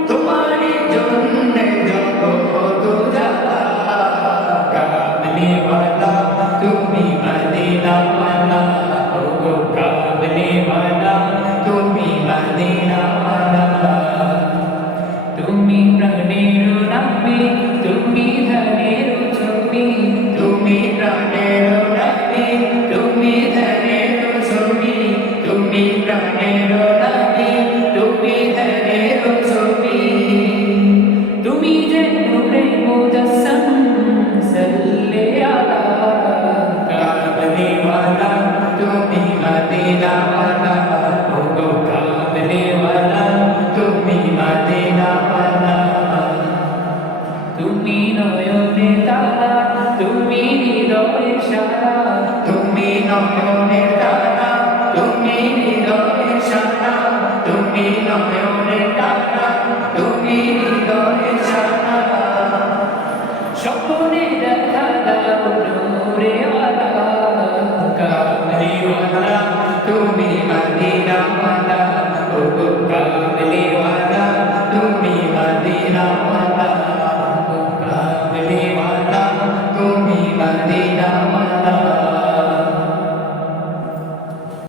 তোমারি জন্যে জগৎ জালা কামলি ওয়ালা তুমি মদিনা ওয়ালা ও গো কামলি ওয়ালা তুমি মদিনা ওয়ালা তুমি প্রাণের নবী তুমি ধনের ছবি তুমি প্রাণের নবী তুমি ধনের ছবি তুমি প্রাণের নবী তুমি ধনের ছবি তুমি যে নূরে মুজাসসাম সাল্লি আলা কামলি ওয়ালা তুমি মদিনা ওয়ালা ও গো কামলি ওয়ালা তুমি মদিনা ওয়ালা তুমি নয়নে তারা তুমি হৃদয়ে সারা তুমি নয়নে তারা তুমি হৃদয়ে সারা তুমি নয়নে